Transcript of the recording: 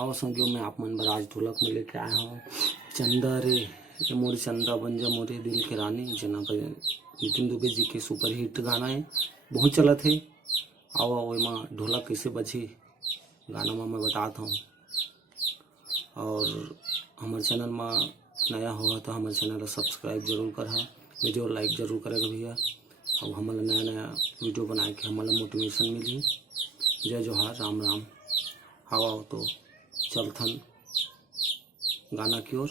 आओ संगियो मैं आप मन बर आज ढोलक में लेके आया हूँ चंदा रे ये मोरी चंदा बन जा मोरे दिल के रानी, जना पर नितिन दुबे जी के सुपर हिट गाना है, बहुत चलत है। आओ आओ एमा ढोलक कैसे बजी गाना में मैं बताता हूँ। और हमारे चैनल में नया हुआ तो हमारे चैनल सब्सक्राइब जरूर कर, वीडियो लाइक जरूर करेगा भैया। और हमारा नया नया वीडियो बनाए के हमारा मोटिवेशन मिली। जय जोहार, राम राम। आओ तो चलथन गाना की ओर।